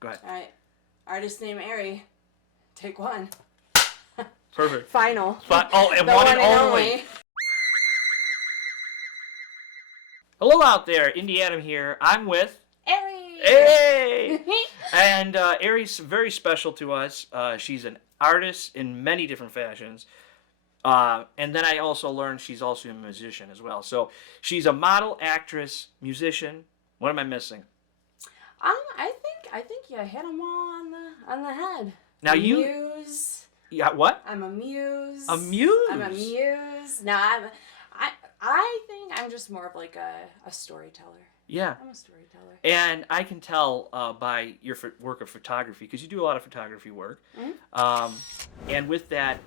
Go ahead. All right. Artist named Ari. Take one. Perfect. Final. And the one and only. Hello out there, Indie Adam here. I'm with Ari. Hey! And Ari's very special to us. She's an artist in many different fashions. And then I also learned she's also a musician as well. So she's a model, actress, musician. What am I missing? I think you hit them all on the head. Now Muse. Yeah, what? I'm a muse. A muse? I'm a muse. No, I think I'm just more of like a storyteller. Yeah. I'm a storyteller. And I can tell by your work of photography, because you do a lot of photography work. Mm-hmm. And with that,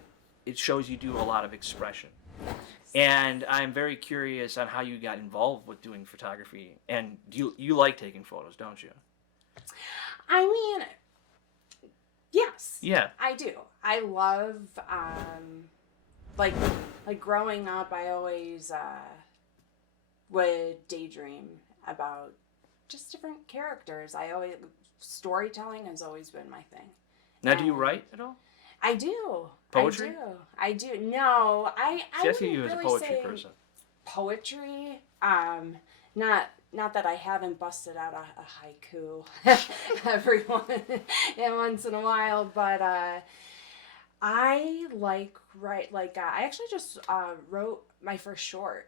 it shows you do a lot of expression. And I'm very curious on how you got involved with doing photography. And you like taking photos, don't you? I mean, yes. Yeah. I do. I love, like growing up, I always would daydream about just different characters. Storytelling has always been my thing. Now, do you write at all? I do. Poetry? I do. No, I see you wouldn't as a really poetry say person. Poetry. Not that I haven't busted out a haiku every once in a while, but I like write I actually just wrote my first short.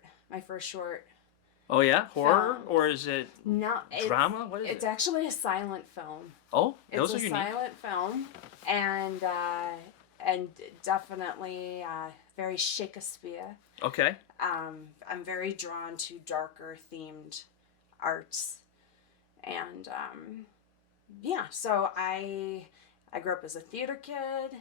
Oh yeah, horror film. Or is it drama? What is it? It's actually a silent film. Oh, those are unique. unique. It's a silent film, and definitely very Shakespeare. Okay. I'm very drawn to darker themed arts, and so I grew up as a theater kid.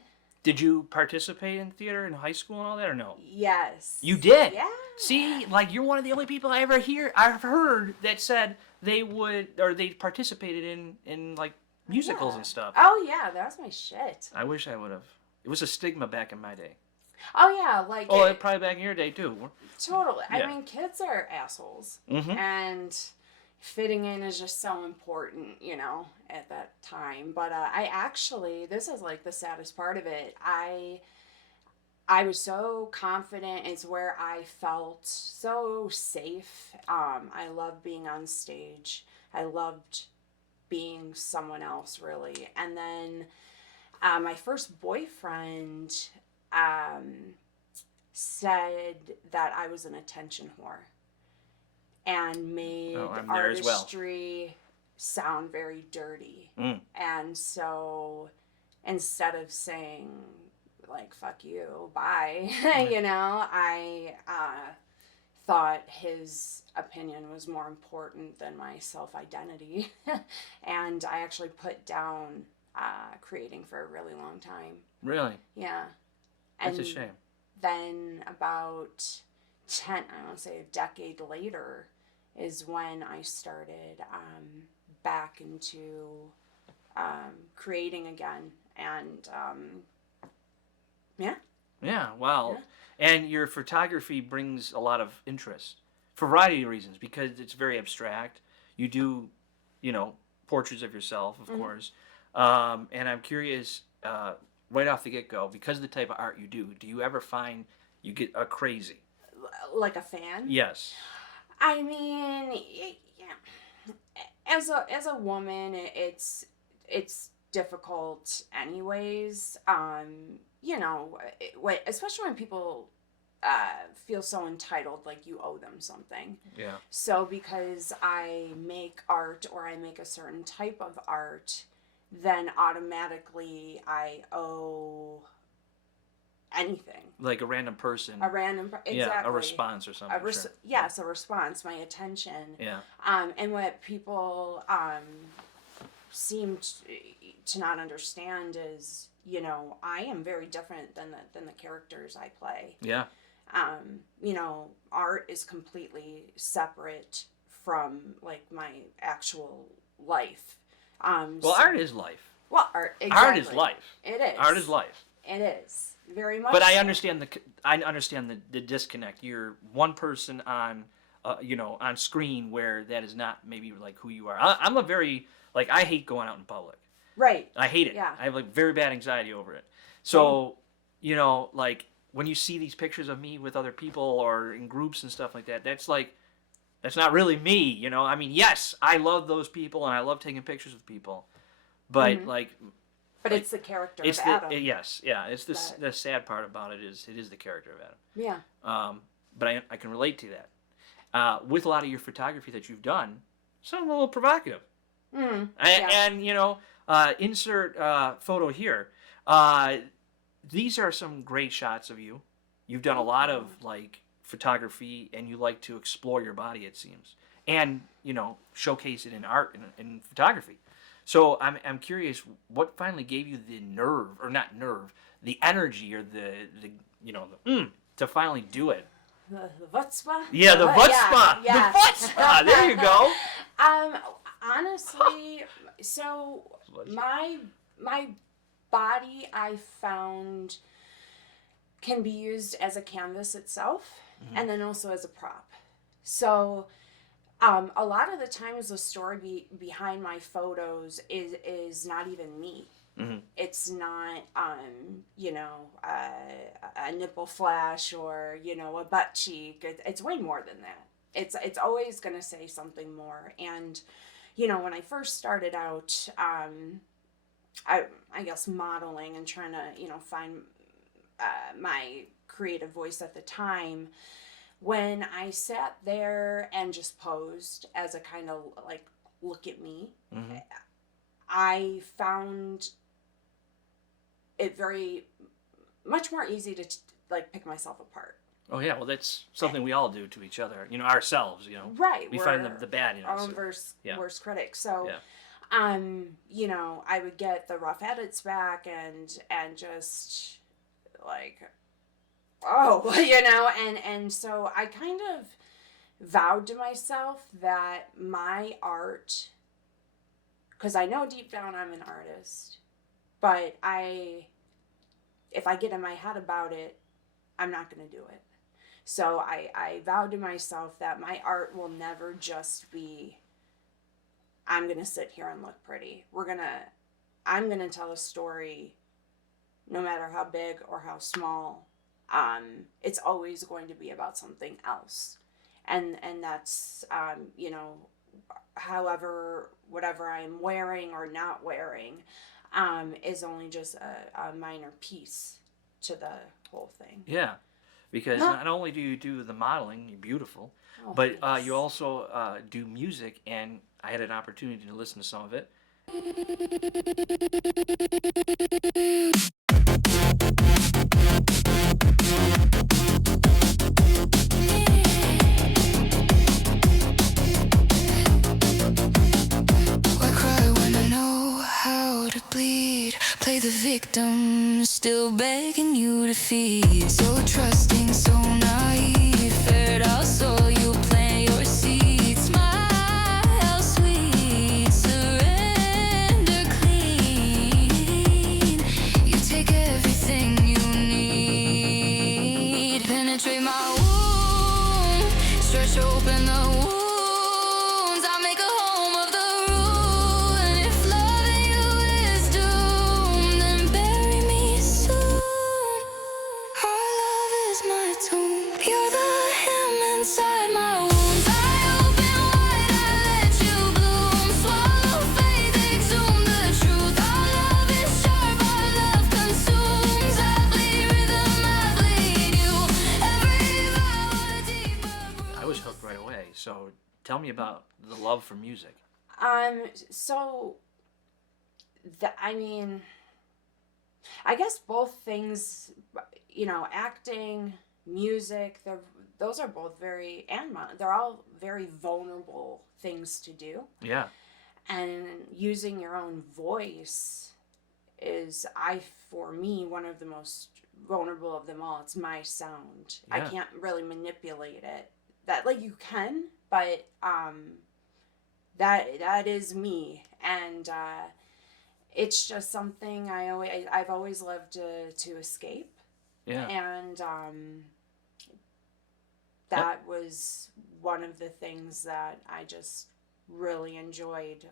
Did you participate in theater in high school and all that, or no? Yes. You did? Yeah. See, you're one of the only people I've heard that said they participated in musicals and stuff. Oh yeah, that's my shit. I wish I would have. It was a stigma back in my day. Oh yeah, probably back in your day too. Totally. Yeah. I mean, kids are assholes, mm-hmm. and fitting in is just so important, at that time. But this is the saddest part of it. I was so confident. It's where I felt so safe. I loved being on stage. I loved being someone else, really. And then my first boyfriend said that I was an attention whore and made artistry sound very dirty. And so instead of saying fuck you, bye, I thought his opinion was more important than my self-identity. And I actually put down creating for a really long time. Really? Yeah. That's a shame. Then about a decade later is when I started back into creating again. And Yeah, wow. Yeah. And your photography brings a lot of interest for a variety of reasons, because it's very abstract. You do, portraits of yourself, of course. And I'm curious, right off the get-go, because of the type of art you do you ever find you get a crazy? Like a fan? Yes. I mean, as a woman, it's difficult anyways. Especially when people feel so entitled, like you owe them something. Yeah. So because I make art or I make a certain type of art, then automatically I owe anything. Like a random person. Exactly. Yeah, a response or something. Sure. Yes, a response, my attention. Yeah. And what people seem to not understand is, I am very different than the characters I play. Yeah. Art is completely separate from my actual life. Art is life. Well, exactly. Art is life. It is. Art is life. It is very much. But so. I understand the disconnect. You're one person on, on screen where that is not maybe who you are. I'm a very I hate going out in public. Right. I hate it. Yeah. I have like very bad anxiety over it. So, you know, like when you see these pictures of me with other people or in groups and stuff like that, that's not really me, you know? I mean, yes, I love those people and I love taking pictures with people. But But it's the character of Adam. Yes, yeah. It's the sad part about it is the character of Adam. Yeah. But I can relate to that. With a lot of your photography that you've done, some a little provocative. And you know, insert photo here. These are some great shots of you. You've done a lot of like photography, and you like to explore your body, it seems, and you know, showcase it in art and photography. So I'm curious, what finally gave you the nerve, or not nerve, the energy, or the you know to finally do it? The chutzpah? Yeah, the chutzpah. Yeah. The chutzpah. There you go. Honestly, so my body, I found, can be used as a canvas itself, and then also as a prop. So a lot of the times the story behind my photos is not even me. It's not you know, a nipple flash or, you know, a butt cheek. It's way more than that. It's always going to say something more. And you know, when I first started out, I guess modeling and trying to, you know, find my creative voice at the time, when I sat there and just posed as a kind of like, look at me, I found it very much more easy to like pick myself apart. Oh yeah, well that's something we all do to each other, you know, ourselves, you know. Right. We find the bad in us. Our own worst critic. So, you know, I would get the rough edits back and just like, oh, you know, and so I kind of vowed to myself that my art, because I know deep down I'm an artist, but if I get in my head about it, I'm not going to do it. So I vowed to myself that my art will never just be, I'm going to sit here and look pretty. I'm going to tell a story no matter how big or how small. It's always going to be about something else. And that's, you know, whatever I'm wearing or not wearing, is only just a minor piece to the whole thing. Yeah. Because not only do you do the modeling, you're beautiful, but you also do music, and I had an opportunity to listen to some of it. Why cry when I know how to bleed? Play the victim, still begging you to feed. So trusting, so naive, faired out so you plant your seeds. Smile sweet, surrender clean. You take everything you need. Penetrate my womb, stretch open the wounds. I make a home of the ruin. If loving you is doomed, then bury me soon. Our love is my tomb. You're the hymn inside my wounds. I open wide, I let you bloom. Swallow faith, exhume the truth. Our love is sharp, our love consumes. I bleed rhythm, I bleed you. Every vow a deeper bruise. I was hooked right away. So tell me about the love for music. So I mean, I guess both things, you know, acting, music, those are both they're all very vulnerable things to do. Yeah. And using your own voice is, for me, one of the most vulnerable of them all. It's my sound. I Yeah. can't really manipulate it. That, like, you can, but that is me. And it's just something I've always loved to escape. Yeah. And that was one of the things that I just really enjoyed.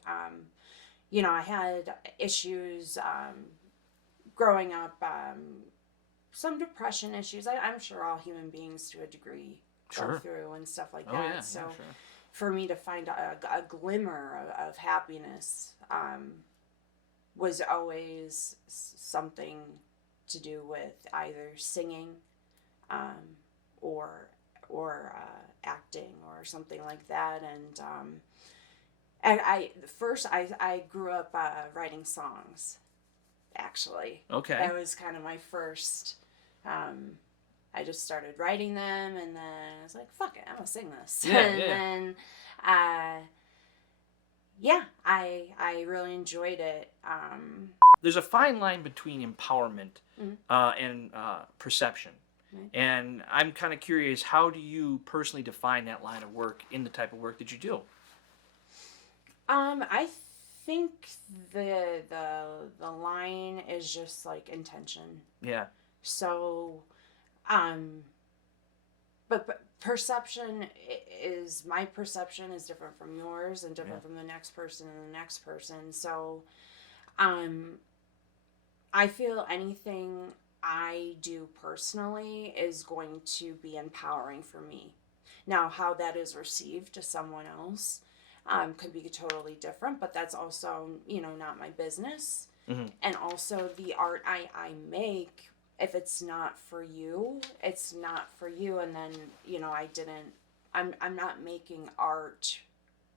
you know, I had issues growing up, some depression issues. I'm sure all human beings to a degree go through and stuff like that. Yeah, so yeah, sure. for me to find a glimmer of happiness was always something to do with either singing or acting or something like that. And I grew up writing songs, actually. Okay. That was kind of my first. I just started writing them, and then I was like, "Fuck it, I'm gonna sing this." Yeah, and yeah. then, I really enjoyed it. There's a fine line between empowerment and perception. Right. And I'm kind of curious, how do you personally define that line of work in the type of work that you do? I think the line is just like intention. Yeah. So, but perception is, my perception is different from yours and different from the next person and the next person. So, I feel anything I do personally is going to be empowering for me. Now, how that is received to someone else could be totally different, but that's also, you know, not my business. Mm-hmm. And also the art I make, if it's not for you, it's not for you. And then, you know, I'm not making art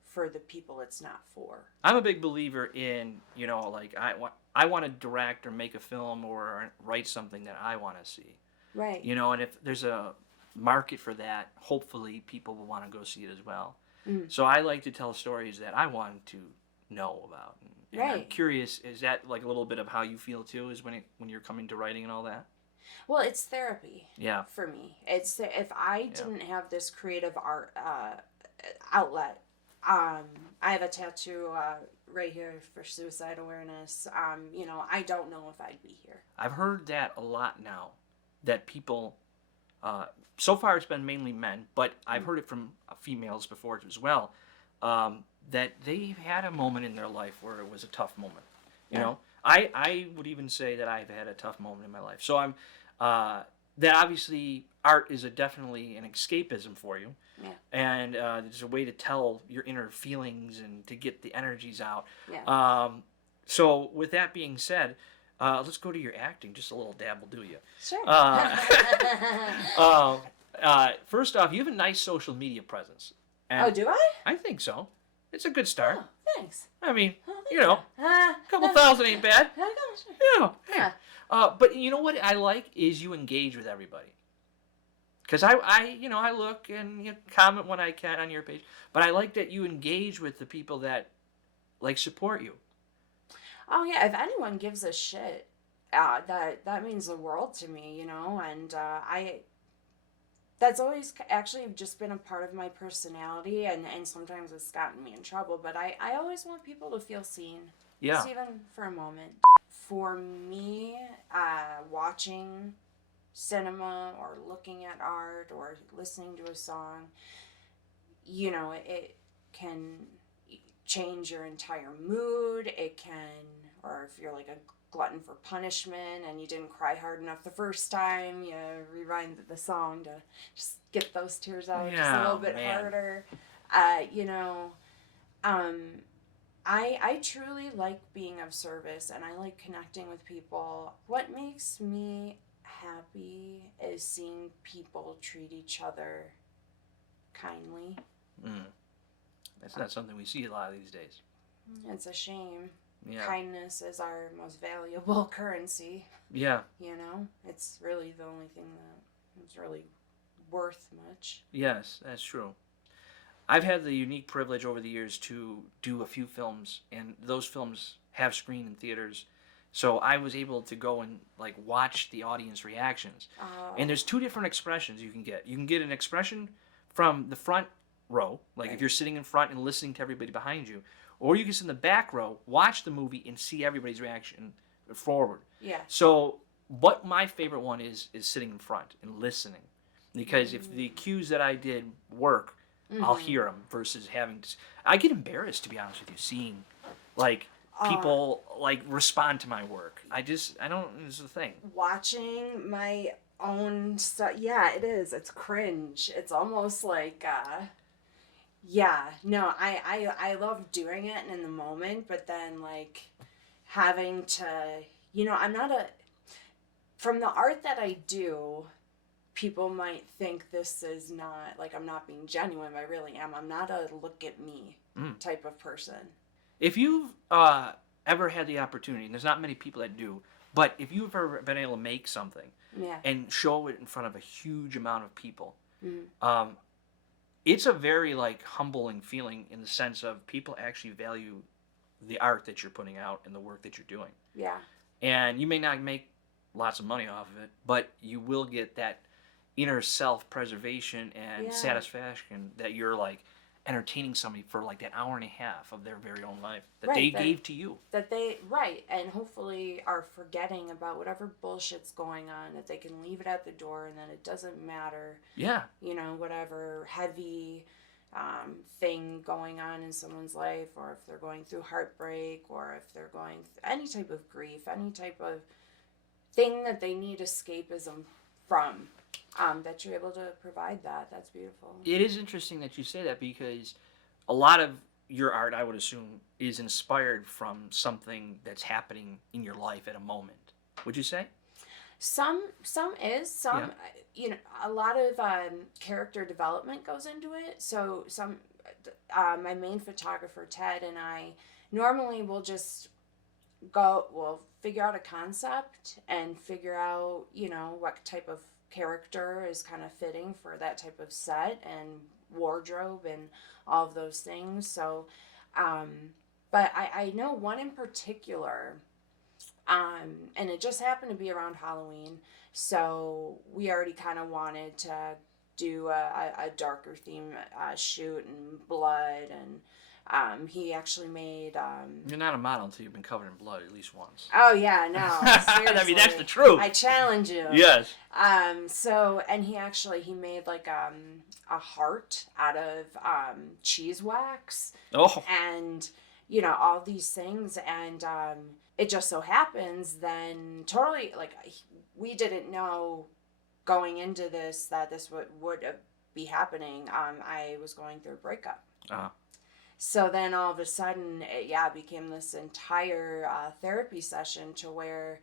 for the people it's not for. I'm a big believer in, you know, like I want to direct or make a film or write something that I want to see. Right. You know, and if there's a market for that, hopefully people will want to go see it as well. Mm. So I like to tell stories that I want to know about. And right. I'm curious, is that like a little bit of how you feel too, is when you're coming to writing and all that? Well, it's therapy. Yeah. For me. It's if I didn't have this creative art outlet, I have a tattoo right here for suicide awareness. You know, I don't know if I'd be here. I've heard that a lot now, that people, so far it's been mainly men, but I've heard it from females before as well, that they've had a moment in their life where it was a tough moment. You know, I would even say that I've had a tough moment in my life. So I'm, that obviously art is definitely an escapism for you. Yeah. And there's a way to tell your inner feelings and to get the energies out. Yeah. So with that being said, let's go to your acting. Just a little dab will do you. Sure. First off, you have a nice social media presence. And oh, do I? I think so. It's a good start. Oh, thanks. I mean, you know, a couple thousand ain't bad. Yeah. Hey. But you know what I like is you engage with everybody. Because I look and comment when I can on your page. But I like that you engage with the people that, like, support you. Oh, yeah. If anyone gives a shit, that means the world to me, you know. And that's always actually just been a part of my personality. And sometimes it's gotten me in trouble. But I always want people to feel seen. Yeah. Just even for a moment. For me, watching cinema or looking at art or listening to a song, you know, it can change your entire mood. It can, or if you're like a glutton for punishment and you didn't cry hard enough the first time, you rewind the song to just get those tears out just a little bit harder. You know, I truly like being of service and I like connecting with people. What makes me happy is seeing people treat each other kindly. That's not something we see a lot these days. It's a shame. Yeah. Kindness is our most valuable currency. Yeah. You know, it's really the only thing that is really worth much. Yes, that's true. I've had the unique privilege over the years to do a few films, and those films have screened in theaters. So I was able to go and like watch the audience reactions. And there's two different expressions you can get. You can get an expression from the front row, like if you're sitting in front and listening to everybody behind you, or you can sit in the back row, watch the movie, and see everybody's reaction forward. Yeah. So what my favorite one is sitting in front and listening. Because if the cues that I did work, I'll hear them versus having to... I get embarrassed, to be honest with you, seeing, like... people like respond to my work. I don't. It's the thing. Watching my own stuff, yeah, it is. It's cringe. It's almost like, yeah, no, I love doing it in the moment, but then like having to, I'm not from the art that I do, people might think this is not, like, I'm not being genuine, but I really am. I'm not a look at me type of person. If you've ever had the opportunity, and there's not many people that do, but if you've ever been able to make something and show it in front of a huge amount of people, it's a very like humbling feeling in the sense of people actually value the art that you're putting out and the work that you're doing. Yeah. And you may not make lots of money off of it, but you will get that inner self-preservation and satisfaction that you're like entertaining somebody for like that hour and a half of their very own life that they gave to you. That they, and hopefully are forgetting about whatever bullshit's going on, that they can leave it at the door and then it doesn't matter. Yeah. Whatever heavy thing going on in someone's life, or if they're going through heartbreak, or if they're going through any type of grief, any type of thing that they need escapism from. That you're able to provide that. That's beautiful. It is interesting that you say that because a lot of your art, I would assume, is inspired from something that's happening in your life at a moment. Would you say? Some is. Some, a lot of character development goes into it. So my main photographer, Ted, and I normally will just we'll figure out a concept and figure out, what type of character is kind of fitting for that type of set and wardrobe and all of those things. So, but I know one in particular, and it just happened to be around Halloween. So we already kind of wanted to do a darker theme shoot and blood, and he actually made... You're not a model until you've been covered in blood at least once. Oh, yeah, no, seriously. I mean, that's the truth. I challenge you. Yes. And he made like a heart out of cheese wax. Oh. And, all these things. And it just so happens then totally, like, we didn't know going into this that this would be happening. I was going through a breakup. Uh-huh. So then all of a sudden, it became this entire therapy session to where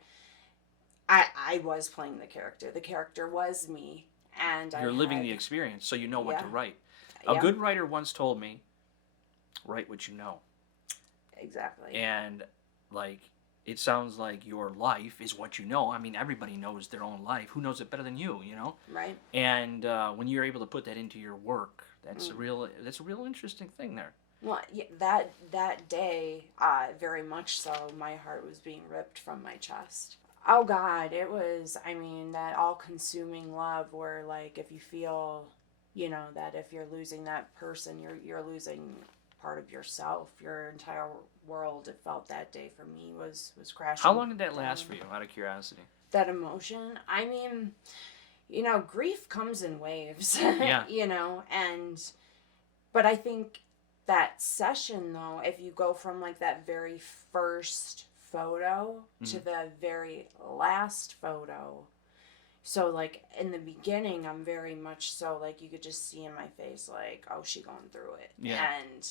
I was playing the character. The character was me. And you're living the experience, so you know what to write. A good writer once told me, write what you know. Exactly. And, like, it sounds like your life is what you know. I mean, everybody knows their own life. Who knows it better than you, Right. And when you're able to put that into your work, that's a real interesting thing there. Well, yeah, that day, very much so, my heart was being ripped from my chest. Oh God, it was, that all-consuming love where, like, if you feel, that if you're losing that person, you're losing part of yourself, your entire world. It felt that day for me was crashing. How long did that last for you, out of curiosity? That emotion? Grief comes in waves, yeah. But I think that session, though, if you go from like that very first photo to the very last photo, so like in the beginning, I'm very much so like you could just see in my face like, oh, she going through it. Yeah. And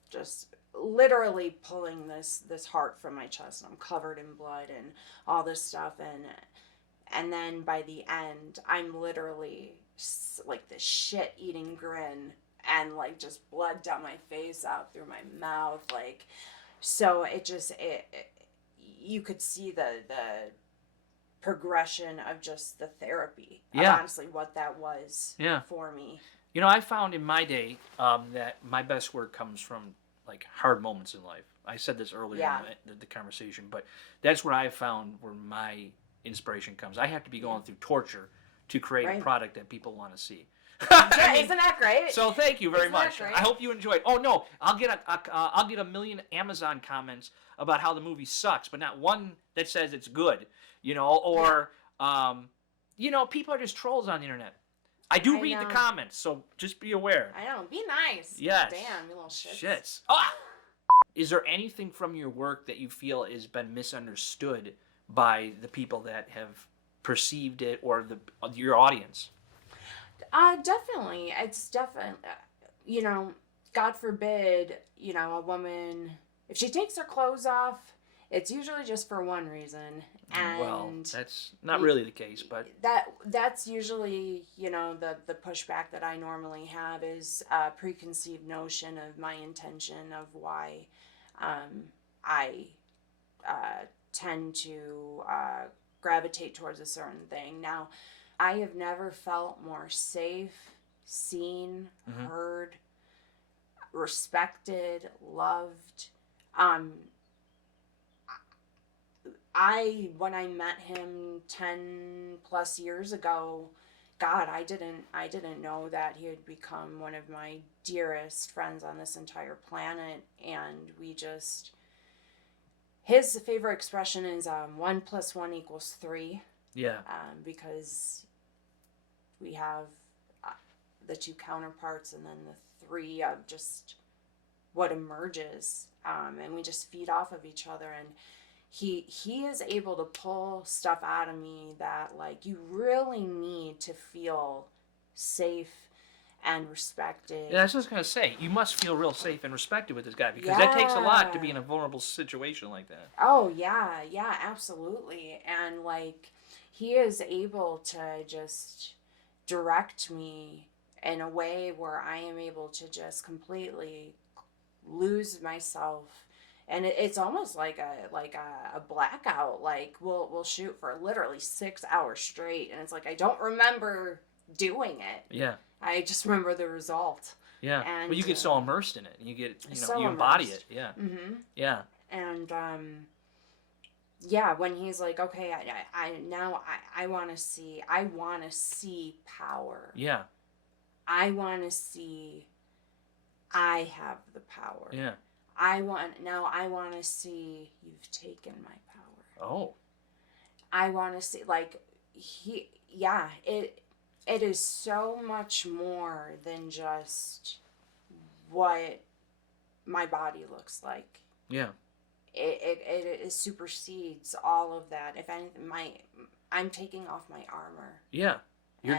just literally pulling this heart from my chest, and I'm covered in blood and all this stuff, and then by the end, I'm literally like this shit-eating grin and like just blood down my face, out through my mouth, like, so it you could see the progression of just the therapy. Yeah. Of honestly what that was for me. I found in my day that my best work comes from like hard moments in life. I said this earlier in the conversation, but that's what I found where my inspiration comes. I have to be going through torture to create a product that people want to see. Isn't that great? So thank you very much. I hope you enjoyed. Oh no, I'll get a million Amazon comments about how the movie sucks, but not one that says it's good. Or people are just trolls on the internet. I do read the comments, so just be aware. I know. Be nice. Yes. Damn, you little shits. Shits. Ah! is there anything from your work that you feel has been misunderstood by the people that have perceived it or your audience? Definitely. It's definitely, God forbid, a woman, if she takes her clothes off, it's usually just for one reason. And well, that's not really the case, but that's usually, the pushback that I normally have is a preconceived notion of my intention of why I tend to gravitate towards a certain thing. Now, I have never felt more safe, seen, heard, respected, loved. When I met him 10 plus years ago, God, I didn't know that he had become one of my dearest friends on this entire planet, and his favorite expression is 1 + 1 = 3. Yeah. Because we have the two counterparts and then the 3 of just what emerges, and we just feed off of each other, and he is able to pull stuff out of me that, like, you really need to feel safe and respected. Yeah, I was just going to say, you must feel real safe and respected with this guy, because that takes a lot to be in a vulnerable situation like that. Oh, yeah, absolutely. And, like, he is able to just direct me in a way where I am able to just completely lose myself. And it's almost like a blackout. Like, we'll shoot for literally 6 hours straight, and it's like I don't remember doing it. Yeah. I just remember the result. Yeah. And, well, you get so immersed in it. You get, so you embody immersed. it. Yeah. Mm-hmm. Yeah. And when he's like, okay, I want to see power. Yeah. I want to see I have the power. Yeah. I want to see you've taken my power. Oh. I want to see, like, it is so much more than just what my body looks like. Yeah. It supersedes all of that. If anything, I'm taking off my armor. Yeah.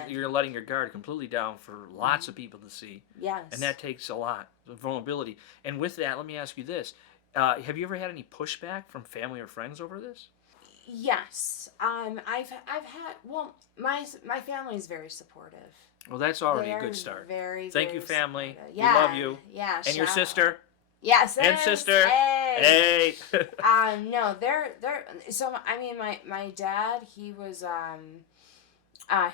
You're letting your guard completely down for lots of people to see. Yes. And that takes a lot of vulnerability. And with that, let me ask you this. Have you ever had any pushback from family or friends over this? Yes. I've had, well, my family is very supportive. Well, that's already a good start. Very, Thank very you, family. supportive. We love you. Yeah. And your sister. Yes. And sister. Hey. Hey. No, they're so, I mean, my dad, he was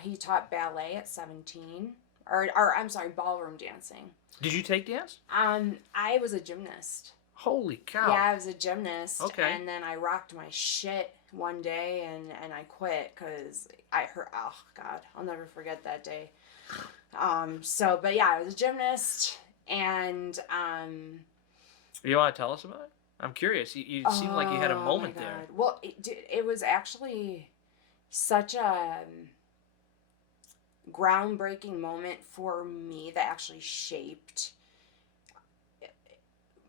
he taught ballet at 17, or I'm sorry, ballroom dancing. Did you take dance? I was a gymnast. Holy cow. Yeah, I was a gymnast. Okay. And then I rocked my shit one day and I quit because I hurt. Oh God, I'll never forget that day. But yeah, I was a gymnast, and You want to tell us about it? I'm curious. You seemed like you had a moment there. Well, it was actually such a groundbreaking moment for me that actually shaped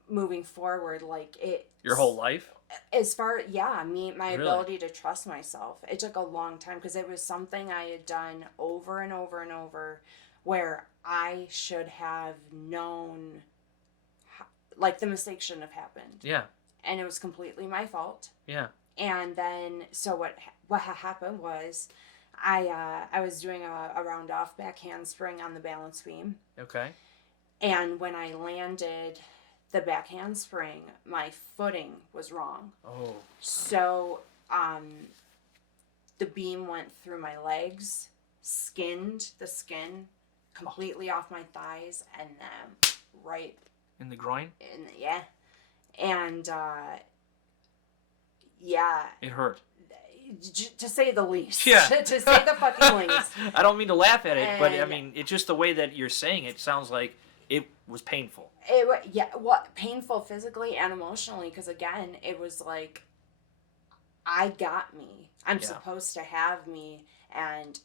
moving forward, like it. Your whole life? As far, my Really? ability to trust myself. It took a long time because it was something I had done over and over and over, where I should have known, like, the mistake shouldn't have happened. Yeah. And it was completely my fault. Yeah. And then, so what happened was, I was doing a round off back handspring on the balance beam. Okay. And when I landed the back handspring, my footing was wrong. Oh. So, the beam went through my legs, skinned the skin completely off my thighs, and then right In the groin? And It hurt. to say the least. Yeah. To say the fucking least. I don't mean to laugh at it, but I And- mean, it's just the way that you're saying it sounds like it was painful. Painful physically and emotionally, because again, it was like, I got me. I'm supposed to have me, and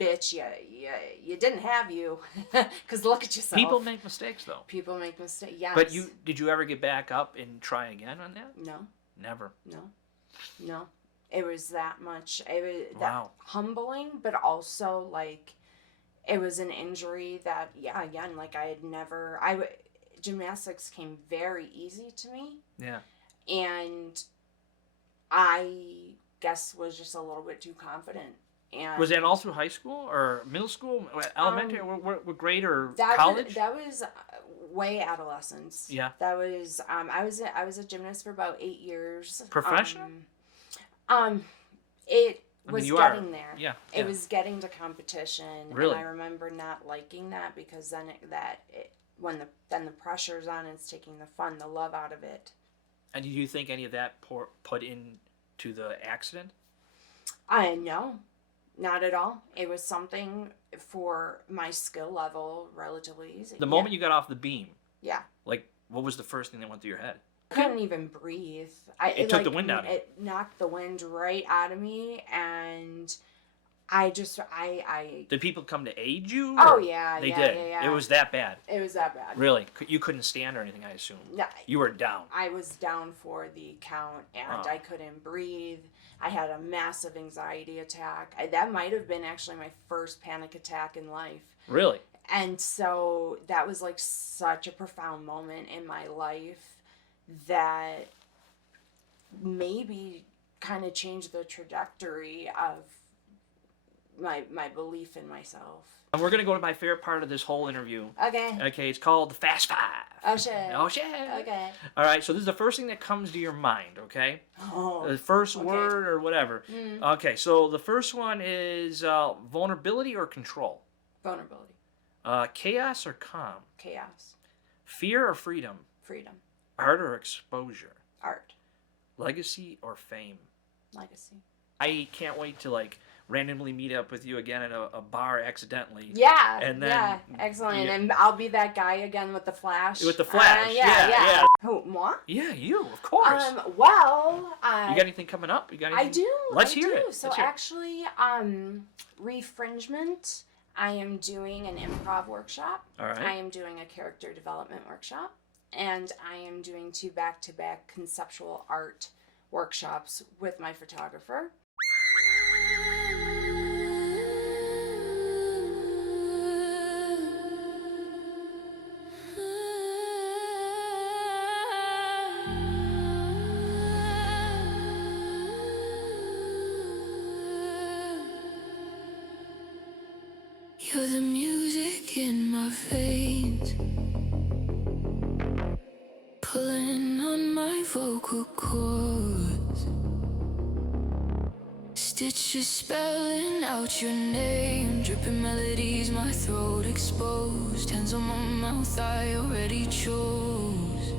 bitch, you didn't have you. Because look at yourself. People make mistakes, though. People make mistakes, yes. But did you ever get back up and try again on that? No. Never. No. It was that much. It was that Wow. humbling, but also, like, it was an injury that, again, like, I had never... Gymnastics came very easy to me. Yeah. And I guess was just a little bit too confident. And Was that all through high school or middle school, elementary, what grade or that college? That was way adolescence. Yeah. That was I was a gymnast for about 8 years. Professional? It I was mean, you getting are. there. Yeah. It was getting to competition. Really? And I remember not liking that because then when the pressure's on, it's taking the fun, the love out of it. And do you think any of that put into the accident? No, not at all. It was something for my skill level relatively easy. The moment you got off the beam, Yeah. like, what was the first thing that went through your head? I couldn't even breathe. It took the wind out of you. It knocked the wind right out of me, and I Did people come to aid you? Oh, or- yeah, They yeah, did. yeah, yeah. It was that bad. It was that bad. Really? You couldn't stand or anything, I assume. No, You were down. I was down for the count, and Oh. I couldn't breathe. I had a massive anxiety attack. That might have been actually my first panic attack in life. Really? And so that was like such a profound moment in my life that maybe kind of changed the trajectory of my belief in myself. And we're going to go to my favorite part of this whole interview. Okay. Okay, it's called the Fast Five. Oh, shit. Oh, shit. Okay. All right, so this is the first thing that comes to your mind, okay? Oh. The first okay. word or whatever. Mm. Okay, so the first one is vulnerability or control? Vulnerability. Chaos or calm? Chaos. Fear or freedom? Freedom. Art or exposure? Art. Legacy or fame? Legacy. I can't wait to, like, randomly meet up with you again at a bar accidentally. Yeah. And then- yeah. Excellent. yeah. And I'll be that guy again with the flash. With the flash, yeah. Who, moi? Yeah, you, of course. Well, You got anything coming up? You got I anything? do. Let's I hear do. it. So Let's hear it. actually, Refringement, I am doing an improv workshop. All right. I am doing a character development workshop. And I am doing 2 back-to-back conceptual art workshops with my photographer. You're the music in my veins, pulling on my vocal cords, stitches spelling out your name, dripping melodies, my throat exposed, hands on my mouth I already chose.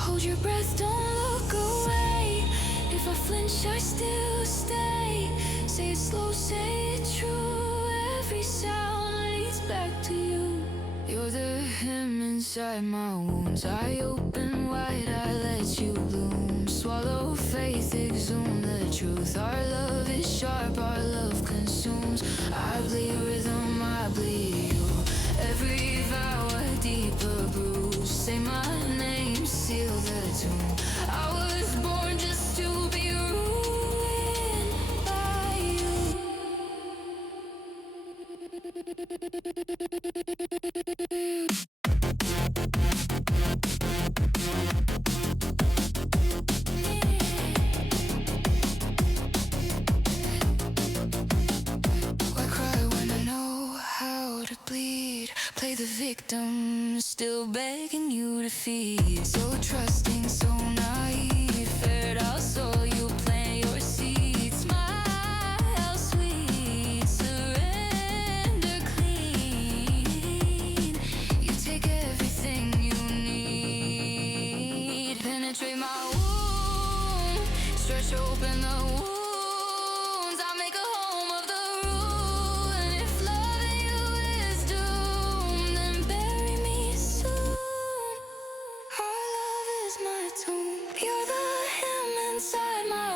Hold your breath, don't look away. If I flinch, I still stay. Say it slow, say it true. Every sound leads back to you. You're the hymn inside my wounds. I open wide, I let you bloom. Swallow faith, exhume the truth. Our love is sharp, our love consumes. I bleed rhythm, I bleed you. Every vow a deeper bruise. Say my name, seal the tomb. I was born just to be ruined by you. Why cry when I know how to bleed? Play the victim, still begging you to feed. So trusting, so naive. Fared out, so you plant your seeds. Smile sweet, surrender clean. You take everything you need. Penetrate my womb, stretch open the wounds. I make a home of the ruin. If loving you is doomed, then bury me soon. Our love is my tomb. You're the hymn inside my